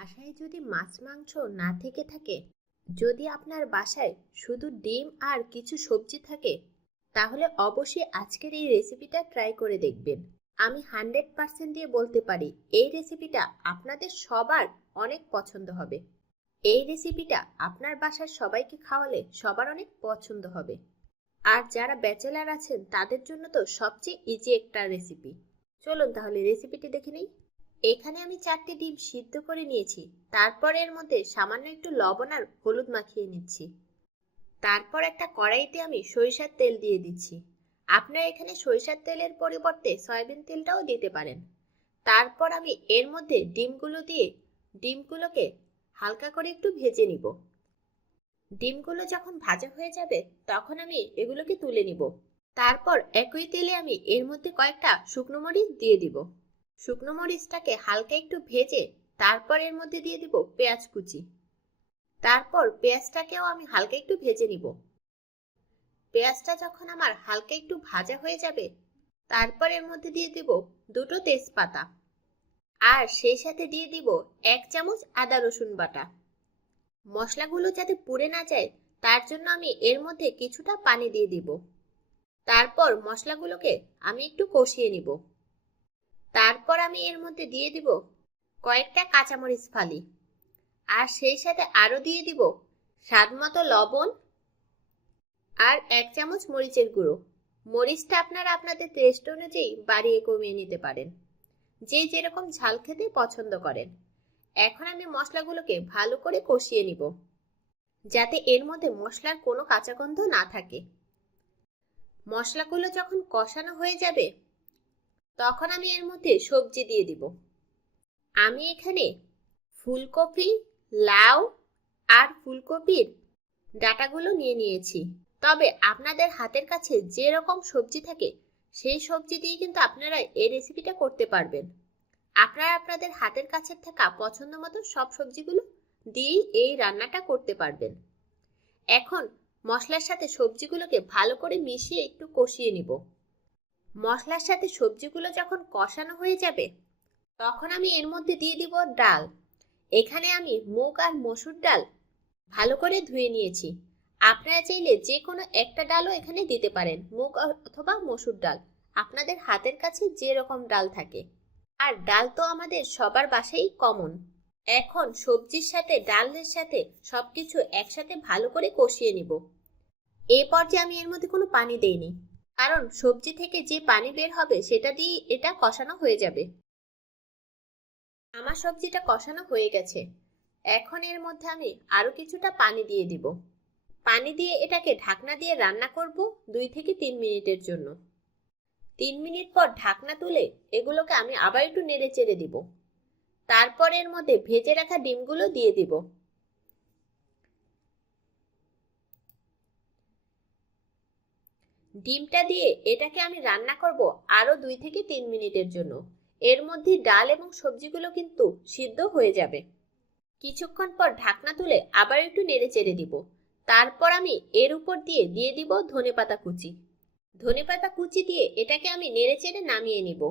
বাসায় যদি মাছ, মাংস না থেকে থাকে, যদি আপনার বাসায় শুধু ডিম আর কিছু সবজি থাকে, তাহলে অবশ্যই আজকের এই রেসিপিটা ট্রাই করে দেখবেন। আমি হান্ড্রেড পার্সেন্ট দিয়ে বলতে পারি, এই রেসিপিটা আপনাদের সবার অনেক পছন্দ হবে। এই রেসিপিটা আপনার বাসার সবাইকে খাওয়ালে সবার অনেক পছন্দ হবে। আর যারা ব্যাচেলার আছেন, তাদের জন্য তো সবচেয়ে ইজি একটা রেসিপি চলুন তাহলে রেসিপিটি দেখে নিই। এখানে আমি চারটি ডিম সিদ্ধ করে নিয়েছি। তারপর এর মধ্যে সামান্য একটু লবণ আর হলুদ মাখিয়ে নিচ্ছি। তারপর একটা কড়াইতে আমি সরিষার তেল দিয়ে দিচ্ছি। আপনারা এখানে সরিষার তেলের পরিবর্তে সয়াবিন তেলটাও দিতে পারেন। তারপর আমি এর মধ্যে ডিমগুলো দিয়ে ডিমগুলোকে হালকা করে একটু ভেজে নিব। ডিমগুলো যখন ভাজা হয়ে যাবে, তখন আমি এগুলোকে তুলে নিব। তারপর একই তেলে আমি এর মধ্যে কয়েকটা শুকনো মরিচ দিয়ে দিব। শুকনো মরিচটাকে হালকা একটু ভেজে তারপর এর মধ্যে দিয়ে দিব পেঁয়াজ কুচি। তারপর পেঁয়াজটাকেও আমি হালকা একটু ভেজে নিব। পেঁয়াজটা যখন আমার হালকা একটু ভাজা হয়ে যাবে, তারপর এর মধ্যে দিয়ে দিব দুটো তেজপাতা। আর সেই সাথে দিয়ে দিব এক চামচ আদা রসুন বাটা। মশলাগুলো যাতে পুড়ে না যায়, তার জন্য আমি এর মধ্যে কিছুটা পানি দিয়ে দিব। তারপর মশলাগুলোকে আমি একটু কষিয়ে নিব। তারপর আমি এর মধ্যে দিয়ে দিব কয়েকটা কাঁচামরিচ ফালি। আর সেই সাথে আরও দিয়ে দিব স্বাদ মতো লবণ আর এক চামচ মরিচের গুঁড়ো। মরিচটা আপনারা আপনাদের টেস্ট অনুযায়ী বাড়িয়ে কমিয়ে নিতে পারেন। যে যেরকম ঝাল খেতে পছন্দ করেন। এখন আমি মশলাগুলোকে ভালো করে কষিয়ে নিব। যাতে এর মধ্যে মশলার কোনো কাঁচা গন্ধ না থাকে। মশলাগুলো যখন কষানো হয়ে যাবে তখন আমি এর মধ্যে সবজি দিয়ে দিব। আমি এখানে ফুলকপি, লাউ আর ফুলকপির ডাটাগুলো নিয়ে নিয়েছি। তবে আপনাদের হাতের কাছে যে রকম সবজি থাকে, সেই সবজি দিয়ে কিন্তু আপনারা এই রেসিপিটা করতে পারবেন। আপনারা আপনাদের হাতের কাছে থাকা পছন্দ মতো সব সবজিগুলো দিয়েই এই রান্নাটা করতে পারবেন। এখন মশলার সাথে সবজিগুলোকে ভালো করে মিশিয়ে একটু কষিয়ে নিব। মশলার সাথে সবজিগুলো যখন কষানো হয়ে যাবে, তখন আমি এর মধ্যে দিয়ে দিব ডাল। এখানে আমি মুগ আর মসুর ডাল ভালো করে ধুয়ে নিয়েছি। আপনারা চাইলে যে কোনো একটা ডালও এখানে দিতে পারেন, মুগ অথবা মসুর ডাল। আপনাদের হাতের কাছে যে রকম ডাল থাকে। আর ডাল তো আমাদের সবার বাসায় কমন। এখন সবজির সাথে, ডালের সাথে সবকিছু একসাথে ভালো করে কষিয়ে নিব। এই পর্যায়ে আমি এর মধ্যে কোনো পানি দেইনি। কারণ সবজি থেকে যে পানি বের হবে সেটা দিয়ে এটা কষানো হয়ে যাবে। আমার সবজিটা কষানো হয়ে গেছে। এখন এর মধ্যে আমি আরও কিছুটা পানি দিয়ে দিব। পানি দিয়ে এটাকে ঢাকনা দিয়ে রান্না করব দুই থেকে তিন মিনিটের জন্য। তিন মিনিট পর ঢাকনা তুলে এগুলোকে আমি আবার একটু নেড়ে চেড়ে দিব। তারপর এর মধ্যে ভেজে রাখা ডিমগুলো দিয়ে দিব। ডিমটা দিয়ে এটাকে আমি রান্না করব আরও দুই থেকে তিন মিনিটের জন্য। এর মধ্যে ডাল এবং সবজিগুলো কিন্তু সিদ্ধ হয়ে যাবে। কিছুক্ষণ পর ঢাকনা তুলে আবার একটু নেড়ে চেড়ে দিব। তারপর আমি এর উপর দিয়ে দিয়ে দিব ধনে পাতা কুচি। ধনে পাতা কুচি দিয়ে এটাকে আমি নেড়ে চেড়ে নামিয়ে নিব।